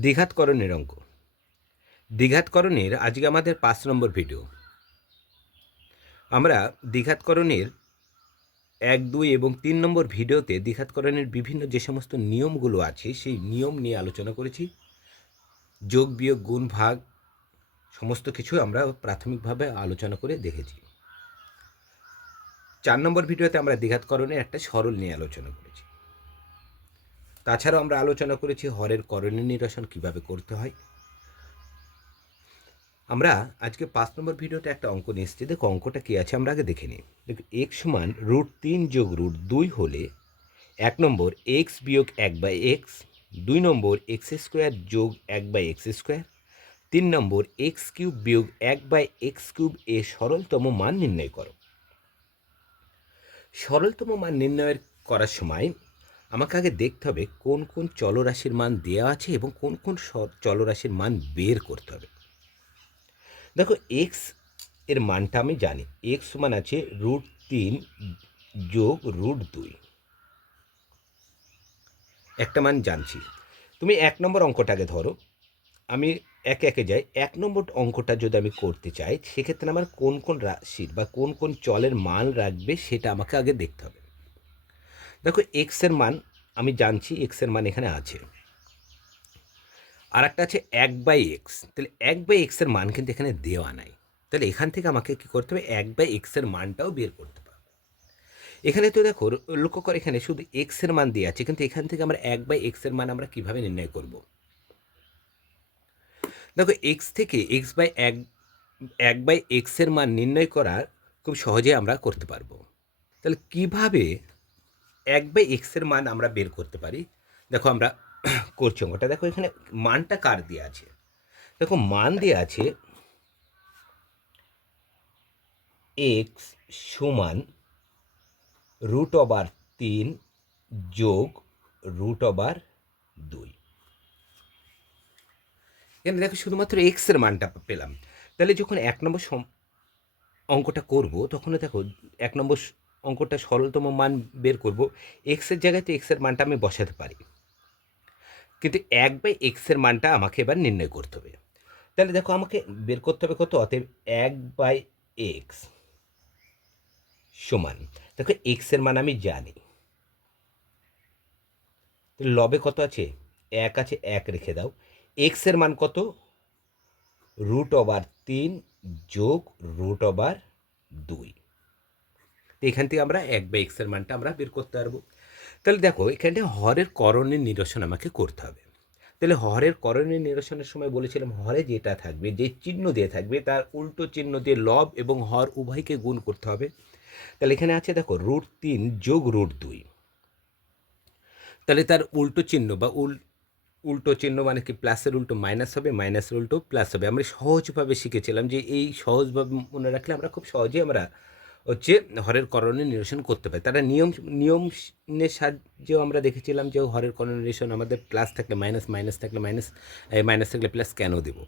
দ্বিঘাতকরণের অঙ্ক। দ্বিঘাতকরণের আজকে আমাদের পাঁচ নম্বর ভিডিও আমরা দ্বিঘাতকরণের এক, দুই এবং তিন নম্বর ভিডিওতে দ্বিঘাতকরণের বিভিন্ন যে সমস্ত নিয়মগুলো আছে, সেই নিয়ম নিয়ে আলোচনা করেছি। যোগ, বিয়োগ, গুণ, ভাগ, সমস্ত কিছু আমরা প্রাথমিকভাবে আলোচনা করে দেখেছি। চার নম্বর ভিডিওতে আমরা দ্বিঘাতকরণের একটা সরল নিয়ে আলোচনা করেছি। তাছাড়াও আমরা আলোচনা করেছি হরের করণীয় নিরসন কীভাবে করতে হয়। আমরা আজকে পাঁচ নম্বর ভিডিওতে একটা অঙ্ক নিয়ে এসেছি। দেখো, অঙ্কটা কী আছে? আমরা আগে দেখে নিই। দেখো এক্স সমান রুট তিন যোগ রুট দুই হলে এক নম্বর এক্স বিয়োগ এক বাই এক্স দুই নম্বর এক্স স্কোয়ার যোগ এক বাই এক্স স্কোয়ার তিন নম্বর এক্স কিউব বিয়োগ এক বাই এক্স কিউব এ সরলতম মান নির্ণয় করো। সরলতম মান নির্ণয়ের করার সময় আমাকে আগে দেখতে হবে কোন কোন চলরাশির মান দেওয়া আছে এবং কোন কোন চলরাশির মান বের করতে হবে। দেখো এক্সের মানটা আমি জানি। এক্স মান আছে রুট তিন যোগ রুট দুই। একটা মান জানছি। তুমি এক নম্বর অঙ্কটাকে ধরো। আমি একে একে যাই। এক নম্বর অঙ্কটা যদি আমি করতে চাই, সেক্ষেত্রে আমার কোন কোন রাশির বা কোন কোন চলের মান রাখবে সেটা আমাকে আগে দেখতে হবে। দেখো এক্সের মান আমি জানছি এক্সের মান এখানে আছে। আর একটা আছে এক বাই এক্স তাহলে এক বাই এক্সের মান কিন্তু এখানে দেওয়া নাই। তাহলে এখান থেকে আমাকে কি করতে হবে? এক বাই এক্সের মানটাও বের করতে পারব এখানে তো দেখো, লক্ষ্য করে এখানে শুধু এক্সের মান দিয়ে আছে, কিন্তু এখান থেকে আমরা এক বাই এক্সের মান আমরা কীভাবে নির্ণয় করব? দেখো এক্স থেকে এক্স বাই এক এক বাই এক্সের মান নির্ণয় করা খুব সহজে আমরা করতে পারব। তাহলে কীভাবে এক বাই এক্সের মান আমরা বের করতে পারি। দেখো আমরা করছি অঙ্কটা। দেখো এখানে মানটা কার দিয়ে আছে? দেখো মান দিয়ে আছে এক্স সমান রুট ওভার তিন যোগ রুট ওভার দুই। এখানে দেখো শুধুমাত্র এক্সের মানটা পেলাম। তাহলে যখন এক নম্বর অঙ্কটা করব, তখন দেখো এক নম্বর অঙ্কটা সরলতম মান বের করব। এক্সের জায়গায় তো এক্সের মানটা আমি বসাতে পারি। কিন্তু এক বাই এক্সের মানটা আমাকে এবার নির্ণয় করতে হবে। তাহলে দেখো আমাকে বের করতে হবে কত? অতএব এক বাই এক্স সমান। দেখো এক্সের মান আমি জানি। লবে কত আছে? এক আছে, এক রেখে দাও। এক্সের মান কত? রুট ওভার তিন যোগ রুট ওভার দুই। এখান থেকে আমরা এক বা এক্সের মানটা আমরা বের করতে পারব। তাহলে দেখো, এখানে হরের করণের নিরসন আমাকে করতে হবে। তাহলে হরের করণের নিরসনের সময় বলেছিলাম, হরে যেটা থাকবে, যে চিহ্ন দিয়ে থাকবে, তার উল্টো চিহ্ন দিয়ে লব এবং হর উভয়কে গুণ করতে হবে। তাহলে এখানে আছে দেখো, রুট তিন যোগ রুট দুই। তাহলে তার উল্টো চিহ্ন বা উল, উল্টো চিহ্ন মানে কি, প্লাসের উল্টো মাইনাস হবে, মাইনাসের উল্টো প্লাস হবে। আমরা সহজভাবে শিখেছিলাম যে এই সহজভাবে মনে রাখলে আমরা খুব সহজেই আমরা হচ্ছে হরের করণের নিরসন করতে পারি। তারা নিয়ম নিয়মের সাহায্যেও আমরা দেখেছিলাম যে হরের করণের নিরসন আমাদের প্লাস থাকলে মাইনাস মাইনাস থাকলে মাইনাস মাইনাস থাকলে প্লাস কেন দেবো?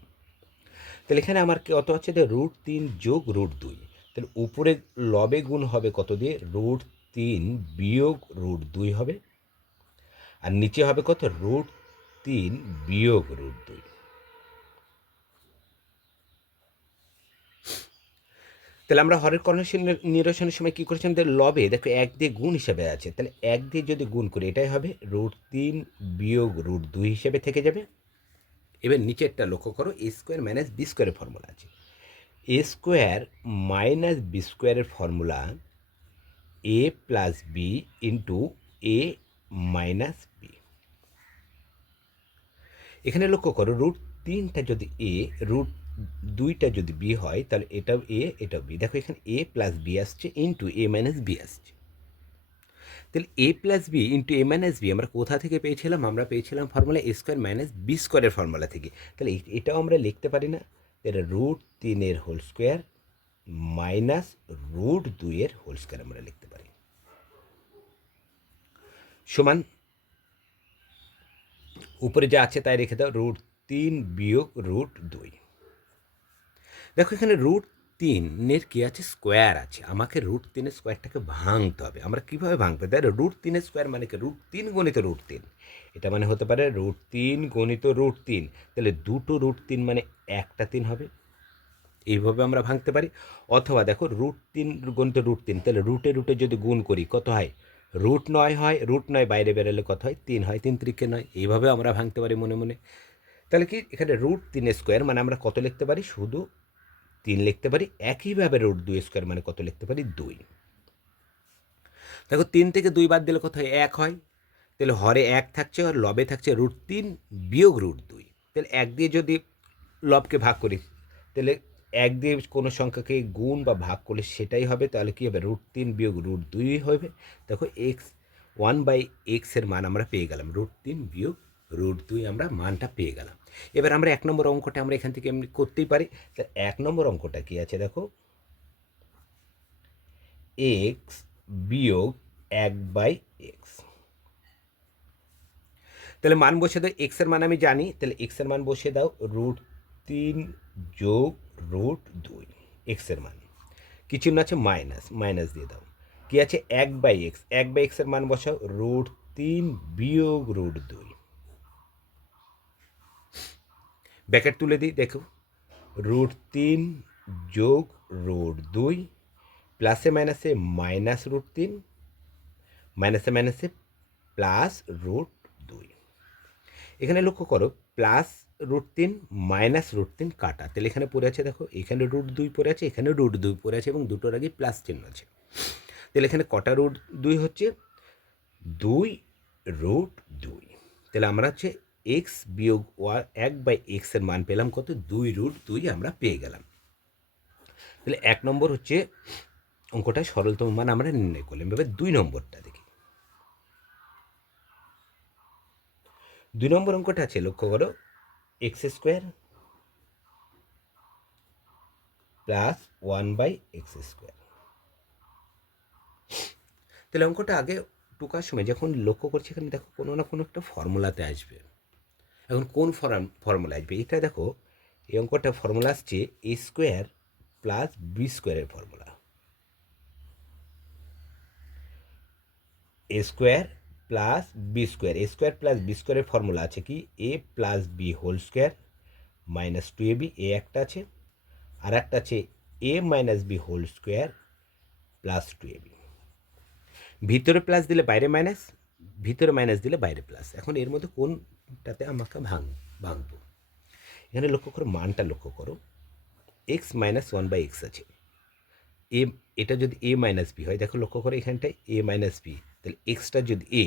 তাহলে এখানে আমার কত হচ্ছে যে রুট তিন যোগ রুট দুই। তাহলে উপরে লবে গুণ হবে কত দিয়ে? রুট তিন বিয়োগ রুট দুই হবে। আর নিচে হবে কত? রুট তিন বিয়োগ রুট দুই। তাহলে আমরা হরের কর্ণশীল নিরসনের সময় কী করেছিলাম তাহলে লবে দেখো এক দিয়ে গুণ হিসাবে আছে। তাহলে এক দিয়ে যদি গুণ করি, এটাই হবে রুট তিন বিয়োগ রুট দুই হিসেবে থেকে যাবে। এবার নিচেরটা লক্ষ্য করো, এ স্কোয়ার মাইনাস বি স্কোয়ারের ফর্মুলা আছে। এ স্কোয়ার মাইনাস বি স্কোয়ারের formula A plus B into A minus B. এখানে লক্ষ্য করো, রুট তিনটা যদি এ, রুট দুইটা যদি বি হয়, তাহলে এটাও এ এটাও বি দেখো এখানে এ প্লাস বি আসছে ইন্টু এ মাইনাস বি আসছে। তাহলে A plus B into A minus B আমরা কোথা থেকে পেয়েছিলাম? আমরা পেয়েছিলাম formula A square minus B স্কোয়ারের ফর্মুলা থেকে। তাহলে এটাও আমরা লিখতে পারি না। এটা রুট তিনের হোল স্কোয়ার মাইনাস রুট দুইয়ের হোল স্কোয়ার আমরা লিখতে পারি। সমান, উপরে যা আছে তাই রেখে দাও রুট তিন বিয়োগ রুট দুই। দেখো, এখানে রুট তিনের কী আছে? স্কোয়ার আছে। আমাকে রুট তিনের স্কোয়ারটাকে ভাঙতে হবে। আমরা কীভাবে ভাঙবো? তাই রুট তিনের স্কোয়ার মানে কি? রুট তিন গণিত রুট তিন। এটা মানে হতে পারে রুট তিন গণিত রুট তিন। তাহলে দুটো রুট তিন মানে একটা তিন হবে। এইভাবে আমরা ভাঙতে পারি। অথবা দেখো রুট তিন গণিত রুট তিন। তাহলে রুটে রুটে যদি গুণ করি, কত হয়? রুট নয় হয় রুট নয় বাইরে বেরোলে কত হয়? তিন হয়, তিন ত্রিকে নয়। এইভাবে আমরা ভাঙতে পারি মনে মনে। তাহলে কি? এখানে রুট তিনের স্কোয়ার মানে আমরা কত লিখতে পারি? শুধু তিন লিখতে পারি একইভাবে রুট দুই স্কোয়ার মানে কত লিখতে পারি? দুই। দেখো, তিন থেকে দুই বাদ দিলে কত হয় এক হয়? তাহলে হরে এক থাকছে, আর লবে থাকছে রুট তিন বিয়োগ রুট দুই। তাহলে এক দিয়ে যদি লবকে ভাগ করি, তাহলে এক দিয়ে কোনো সংখ্যাকে গুণ বা ভাগ করলে সেটাই হবে, তাহলে কী হবে? রুট তিন বিয়োগ রুট দুই হবে। দেখো এক্স ওয়ান বাই এক্সের মান আমরা পেয়ে গেলাম। রুট তিন বিয়োগ রুট দুই আমরা মানটা পেয়ে গেলাম। এবার আমরা এক নম্বর অঙ্কটা আমরা এখান থেকে এমনি করতেই পারি। তা এক নম্বর অঙ্কটা কি আছে দেখো? এক্স বিয়োগ এক বাই এক্স তাহলে মান বসে দাও এক্সের মান আমি জানি, তাহলে এক্সের মান বসিয়ে দাও, রুট তিন যোগ রুট দুই এক্সের মান। কি চিহ্ন আছে? মাইনাস মাইনাস দিয়ে দাও। কি আছে? এক বাই এক্স এক বাই এক্সের মান বসাও, রুট তিন বিয়োগ রুট দুই। ব্যাকেট তুলে দিই, দেখো। রুট তিন যোগ রুট দুই প্লাসে মাইনাসে মাইনাস রুট তিন মাইনাসে মাইনাসে প্লাস রুট দুই। এখানে লক্ষ্য করো প্লাস রুট তিন মাইনাস রুট তিন কাটা। তাহলে এখানে পড়ে আছে, দেখো, এখানে রুট দুই পড়ে আছে, এখানে রুট দুই পড়ে আছে, এবং দুটোর আগে প্লাস চিহ্ন আছে। তাহলে এখানে কটা রুট দুই হচ্ছে? দুই রুট দুই। তাহলে আমরা হচ্ছে এক্স বিয়োগ ওয়ার এক বাই এক্সের মান পেলাম কত? দুই রুট দুই আমরা পেয়ে গেলাম। তাহলে এক নম্বর হচ্ছে অঙ্কটা সরলতম মান আমরা নির্ণয় করলাম। এবার দুই নম্বরটা দেখি। দুই নম্বর অঙ্কটা আছে, লক্ষ্য করো, x square plus one by x square. তাহলে অঙ্কটা আগে টুকার সময় যখন লক্ষ্য করছি, এখানে দেখো কোনো না কোনো একটা ফর্মুলাতে আসবে। এখন কোন ফর্ম ফর্মুলা আসবে? এটা দেখো, এই অঙ্কটা ফর্মুলা আসছে এ স্কোয়ার প্লাস বি স্কোয়ারের formula A square plus B square A square plus B স্কোয়ারের ফর্মুলা আছে কি? A plus B whole square minus two A B এ একটা আছে, আর একটা আছে A minus B whole square plus two A B ভিতরে প্লাস দিলে বাইরে মাইনাস ভিতরে মাইনাস দিলে বাইরে প্লাস এখন এর মধ্যে কোনটাতে আমাকে ভাঙ, ভাঙবো? এখানে লক্ষ্য করো, মানটা লক্ষ্য করো। X minus one by x আছে। এ, এটা যদি এ মাইনাস বি হয়, দেখো লক্ষ্য করো এখানটায় এ মাইনাস বি তাহলে এক্সটা যদি এ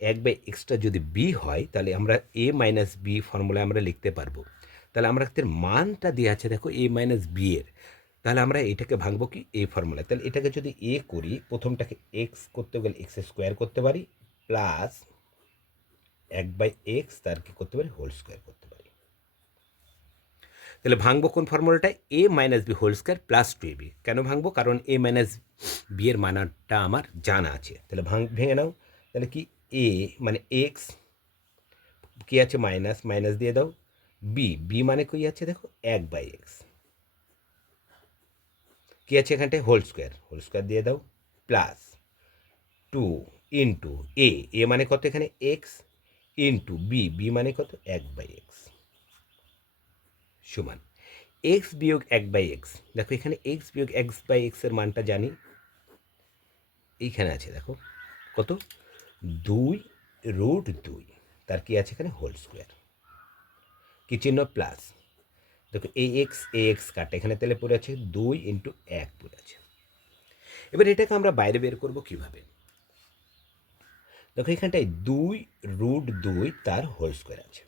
এক বাই এক্সটা যদি বি হয়, তাহলে আমরা এ মাইনাস বি ফর্মুলায় আমরা লিখতে পারব। তাহলে আমরা এর মানটা দেওয়া আছে, দেখো এ মাইনাস বি এর। তাহলে আমরা এটাকে ভাঙবো কি? এ ফর্মুলায় তাহলে এটাকে যদি এ করি, প্রথমটাকে এক্স করতে গেলে এক্স স্কোয়ার করতে পারি প্লাস এক বাই এক্স তার কি করতে পারি? হোল স্কোয়ার করতে পারি। তাহলে ভাঙবো কোন ফর্মুলাটা? A minus B whole square plus two A B. কেন ভাঙবো? কারণ এ মাইনাস বি এর মানাটা আমার জানা আছে। তাহলে ভাঙ, ভেঙে নাও। তাহলে কি? এ মানে এক্স কী আছে? মাইনাস মাইনাস দিয়ে দাও। বি বি মানে কী আছে? দেখো, এক বাই এক্স। কী আছে এখানটায়? Whole square. হোল স্কোয়ার দিয়ে দাও। Plus two into A A মানে কত এখানে? এক্স ইন্টু বি বি মানে কত? এক বাই এক্স সমান। এক্স বিয়োগ এক বাই এক্স দেখো এখানে এক্স বিয়োগ এক্স বাই এক্সের মানটা জানি। এইখানে আছে, দেখো। কত? দুই রুট দুই। তার কি আছে এখানে? হোল স্কোয়ার কি চিহ্ন? প্লাস দেখো এ এক্স এ এক্স কাটা। এখানে তাহলে পড়ে আছে দুই ইন্টু এক পড়ে আছে। এবার এটাকে আমরা বাইরে বের করব কীভাবে? দেখো, এখানটায় দুই রুট দুই তার হোল স্কোয়ার আছে।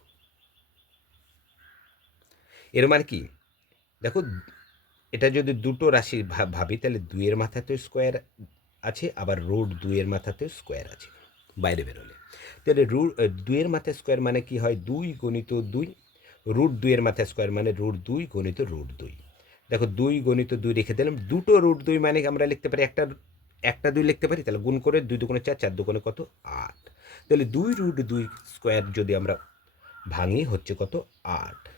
এর মানে কি? দেখো, এটা যদি দুটো রাশি ভাবি, তাহলে দুইয়ের মাথাতেও স্কোয়ার আছে, আবার রুট দুইয়ের মাথাতেও স্কোয়ার আছে, বাইরে বেরোলে। তাহলে রুট দুইয়ের মাথায় স্কোয়ার মানে কি হয়? দুই গণিত দুই রুট দুইয়ের মাথায় স্কোয়ার মানে রুট দুই গণিত রুট দুই। দেখো, দুই গণিত দুই রেখে দিলাম, দুটো রুট দুই মানে আমরা লিখতে পারি একটা একটা দুই লিখতে পারি? তাহলে গুণ করে দুই দুগুণে চার চার দুগুণে কত? আট। তাহলে দুই রুট দুই স্কোয়ার যদি আমরা ভাঙি, হচ্ছে কত? আট।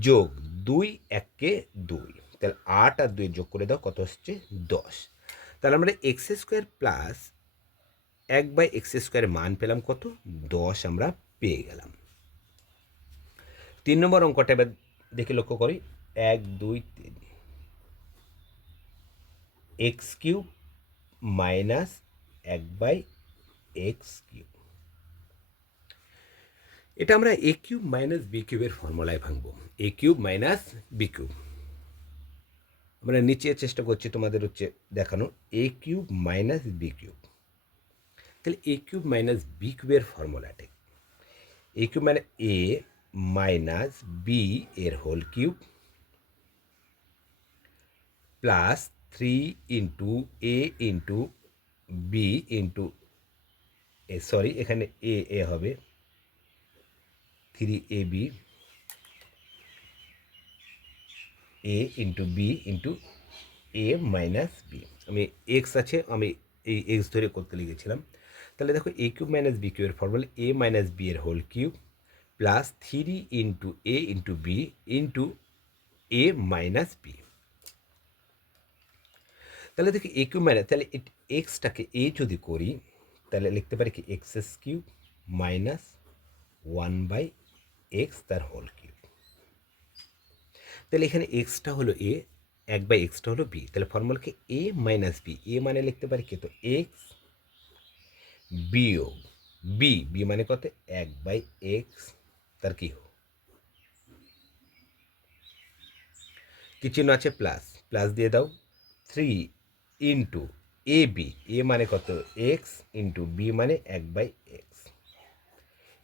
যোগ দুই এককে দুই। তাহলে আট আর দুই যোগ করে দাও, কত হচ্ছে? দশ। তাহলে আমরা এক্স স্কোয়ার প্লাস এক বাই এক্স স্কোয়ারের মান পেলাম কত? দশ আমরা পেয়ে গেলাম। তিন নম্বর অঙ্কটা এবার দেখে লক্ষ্য করি। এক, দুই, তিন। এক্স কিউব মাইনাস এক বাই এক্স কিউব এটা আমরা এ কিউব মাইনাস বি কিউবের ফর্মুলায় ভাঙবো। A cube minus B cube আমরা নিচে চেষ্টা করছি তোমাদের হচ্ছে দেখানো A cube minus B cube তাহলে এ কিউব মাইনাস বি কিউবের ফর্মুলাটা এ কিউব মানে এ মাইনাস বি এর whole cube plus three into A into B into A sorry এখানে এ এ হবে। Three A B A into B into A minus B আমি x আছে, আমি এই এক্স ধরে করতে লিখেছিলাম। তাহলে দেখো এ কিউব মাইনাস বি কিউবের ফর্মুলা এ মাইনাস বি এর whole cube plus three into A into B into A minus B তাহলে দেখি এ কিউব মাইনাস তাহলে এক্সটাকে এ যদি করি, তাহলে লিখতে পারি কি x S cube minus one by x তার হোল কিউব তাহলে এখানে এক্সটা হলো এ এক বাই এক্সটা হলো বি তাহলে ফর্মুলাকে এ মাইনাস বি এ মানে লিখতে পারি কি তো এক্স বিয়োগ বি বি মানে কত? এক বাই এক্স তার কি হো কি চিহ্ন আছে? প্লাস প্লাস দিয়ে দাও three into A B A মানে কত? এক্স ইন্টু বি মানে এক by x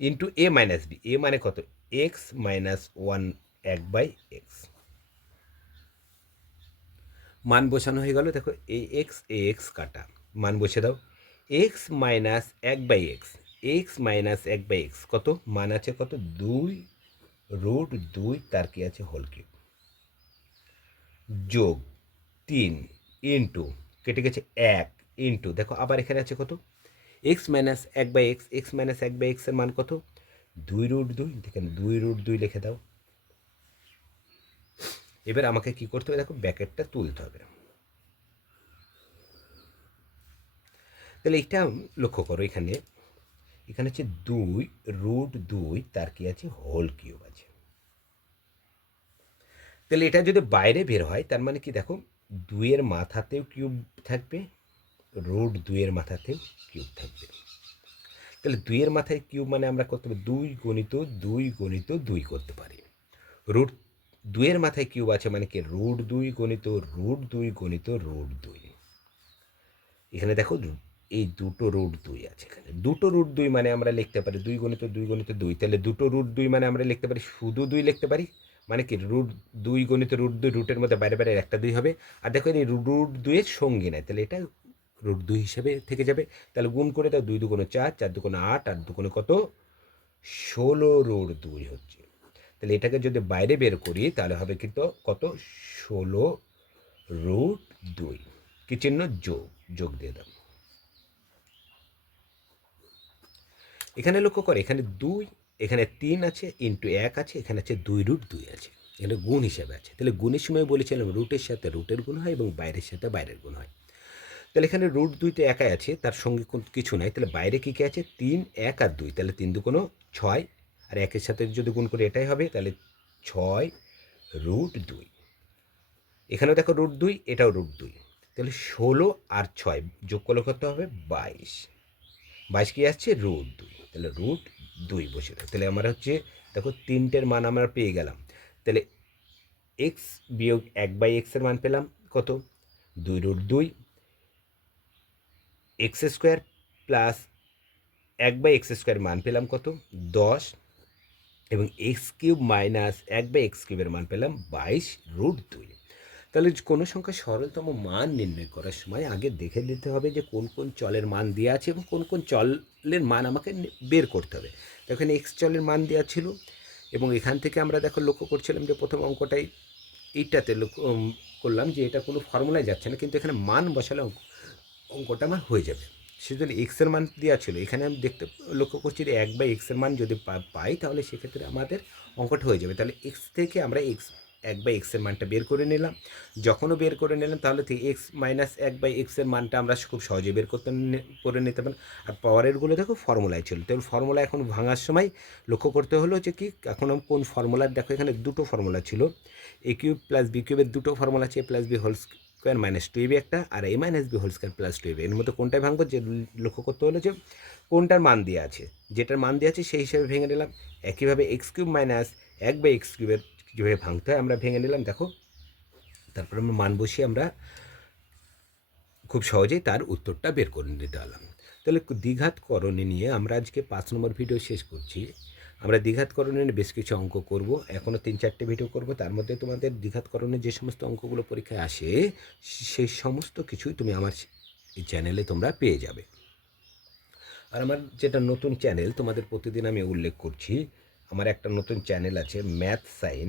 into A minus B A মানে কত? এক্স মাইনাস ওয়ান এক বাই এক্স মান বসানো হয়ে গেল, দেখো এ এক্স এ এক্স কাটা। মান বসে দাও। এক্স মাইনাস এক বাই এক্স এক্স মাইনাস এক বাই এক্স কত? মান আছে কত? দুই রুট দুই, তার কি আছে? হোল কিউব যোগ তিন ইন্টু কেটে গেছে এক ইন্টু দেখো আবার এখানে আছে কত? এক্স মাইনাস এক বাই এক্স এক্স মাইনাস এক বাই এক্সের মান কত? দুই রুট দুই দেখেন দুই রুট দুই লিখে দাও। এবার আমাকে কি করতে হবে? দেখো ব্যাকেটটা তুলতে হবে। তাহলে এটা লক্ষ্য করো এখানে। এখানে হচ্ছে দুই রুট দুই, তার কি আছে? হোল কিউব আছে। তাহলে এটা যদি বাইরে বের হয়, তার মানে কি দেখো? দুইয়ের মাথাতেও কিউব থাকবে রুট দুইয়ের মাথাতেও কিউব থাকবে। তাহলে দুইয়ের মাথায় কিউব মানে আমরা করতে পারি দুই গণিত দুই গণিত দুই করতে পারি। রুট দুইয়ের মাথায় কিউব আছে মানে কি? রুট দুই গণিত রুট দুই গণিত রুট দুই। এখানে দেখো এই দুটো রুট দুই আছে এখানে। দুটো রুট দুই মানে আমরা লিখতে পারি দুই গণিত দুই গণিত দুই। তাহলে দুটো রুট দুই মানে আমরা লিখতে পারি, শুধু দুই লিখতে পারি? মানে কি রুট দুই গণিত রুট দুই রুটের মধ্যে বাইরে বাইরে একটা দুই হবে। আর দেখো এই রুট দুইয়ের সঙ্গী নাই, তাহলে এটা রুট দুই হিসেবে থেকে যাবে। তাহলে গুণ করে দাও দুই দুগুণে চার চার দুগুণে আট আট দুগুণে কত? ষোলো রুট দুই হচ্ছে। তাহলে এটাকে যদি বাইরে বের করি, তাহলে হবে কিন্তু কত? ষোলো রুট দুই। কি চিহ্ন? যোগ যোগ দিয়ে দাও। এখানে লক্ষ্য করে, এখানে দুই এখানে তিন আছে ইন্টু এক আছে, এখানে আছে দুই রুট দুই আছে। এখানে গুণ হিসেবে আছে। তাহলে গুণের সময় বলেছিলাম রুটের সাথে রুটের গুণ হয় এবং বাইরের সাথে বাইরের গুণ হয়। তাহলে এখানে রুট দুইতে একাই আছে, তার সঙ্গে কোনো কিছু নাই। তাহলে বাইরে কী কী আছে? তিন, এক আর দুই। তাহলে তিন দুগুণো ছয়। আর একের সাথে যদি গুণ করে, এটাই হবে। তাহলে ছয় রুট দুই। এখানেও দেখো রুট দুই, এটাও রুট দুই। তাহলে ষোলো আর ছয় যোগ করলে কত হবে? বাইশ। বাইশ কি আসছে? রুট দুই। তাহলে রুট দুই বসে তাহলে আমার হচ্ছে, দেখো তিনটের মান আমরা পেয়ে গেলাম। তাহলে এক্স বিয়োগ এক বাই এক্সের মান পেলাম কত? দুই রুট দুই এক্স স্কোয়ার প্লাস এক বাই এক্স স্কোয়ার মান পেলাম কত? দশ এবং এক্স কিউব মাইনাস এক বাই এক্স কিউবের মান পেলাম বাইশ রুট দুই। তাহলে কোনো সংখ্যা সরলতম মান নির্ণয় করার সময় আগে দেখে নিতে হবে যে কোন কোন চলের মান দেওয়া আছে এবং কোন কোন চলের মান আমাকে বের করতে হবে। এখানে এক্স চলের মান দেওয়া ছিল এবং এখান থেকে আমরা দেখো লক্ষ্য করছিলাম যে প্রথম অঙ্কটাই এইটাতে লক্ষ্য করলাম যে এটা কোনো ফর্মুলায় যাচ্ছে না, কিন্তু এখানে মান বসালে অঙ্ক, অঙ্কটা আমার হয়ে যাবে। সেজন্য এক্সের মান দেওয়া ছিল। এখানে আমি দেখতে, লক্ষ্য করছি যে এক বাই এক্সের মান যদি পাই তাহলে সেক্ষেত্রে আমাদের অঙ্কটা হয়ে যাবে। তাহলে এক্স থেকে আমরা এক্স এক বাই এক্সের মানটা বের করে নিলাম। যখনও বের করে নিলাম, তাহলে এক্স মাইনাস এক বাই এক্সের মানটা আমরা খুব সহজে বের করতে করে নিতে পারি। আর পাওয়ারেরগুলো দেখো ফর্মুলায় ছিল। তাহলে ফর্মুলা এখন ভাঙার সময় লক্ষ্য করতে হলো যে কি, এখন কোন ফর্মুলার দেখো এখানে দুটো ফর্মুলা ছিল। এ কিউব প্লাস বি কিউবের দুটো ফর্মুলা আছে A plus B whole square minus two B একটা, আর A minus B whole square plus two B এর মধ্যে কোনটায় ভাঙবো? যে লক্ষ্য করতে হলো যে কোনটার মান দেওয়া আছে। যেটার মান দেওয়া আছে, সেই হিসাবে ভেঙে নিলাম। একইভাবে এক্স কিউব মাইনাস এক বাই এক্স কিউবের কীভাবে ভাঙতে হয় আমরা ভেঙে নিলাম, দেখো। তারপর আমরা মান বসিয়ে আমরা খুব সহজেই তার উত্তরটা বের করে নিতে পারলাম। তাহলে দ্বিঘাতকরণে নিয়ে আমরা আজকে পাঁচ নম্বর ভিডিও শেষ করছি। আমরা দ্বিঘাতকরণে বেশ কিছু অঙ্ক করব। এখনও তিন চারটে ভিডিও করব। তার মধ্যে তোমাদের দ্বিঘাতকরণে যে সমস্ত অঙ্কগুলো পরীক্ষায় আসে, সেই সমস্ত কিছুই তুমি আমার এই চ্যানেলে তোমরা পেয়ে যাবে। আর আমার যেটা নতুন চ্যানেল তোমাদের প্রতিদিন আমি উল্লেখ করছি আমার একটা নতুন চ্যানেল আছে, ম্যাথ সাইন।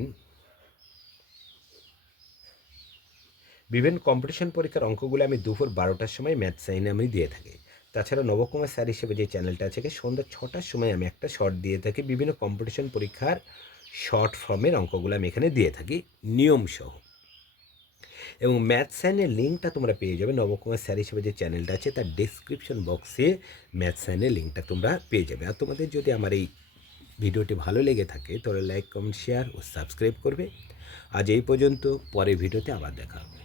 বিভিন্ন কম্পিটিশন পরীক্ষার অঙ্কগুলো আমি দুপুর বারোটার সময় ম্যাথ সাইনে আমি দিয়ে থাকি। তাছাড়া নবকুমার স্যার হিসেবে যে চ্যানেলটা আছে সন্ধ্যা ছটার সময় আমি একটা শর্ট দিয়ে থাকি। বিভিন্ন কম্পিটিশন পরীক্ষার শর্ট ফর্মের অঙ্কগুলো আমি এখানে দিয়ে থাকি, নিয়ম সহ। এবং ম্যাথ সাইনের লিঙ্কটা তোমরা পেয়ে যাবে নবকুমার স্যার হিসেবে যে চ্যানেলটা আছে, তার ডিসক্রিপশন বক্সে ম্যাথ সাইনের লিঙ্কটা তোমরা পেয়ে যাবে। আর তোমাদের যদি আমার এই ভিডিওটি ভালো লেগে থাকে তাহলে লাইক, কমেন্ট শেয়ার ও সাবস্ক্রাইব করবে। আজ এই পর্যন্ত পরে ভিডিওতে আবার দেখা হবে।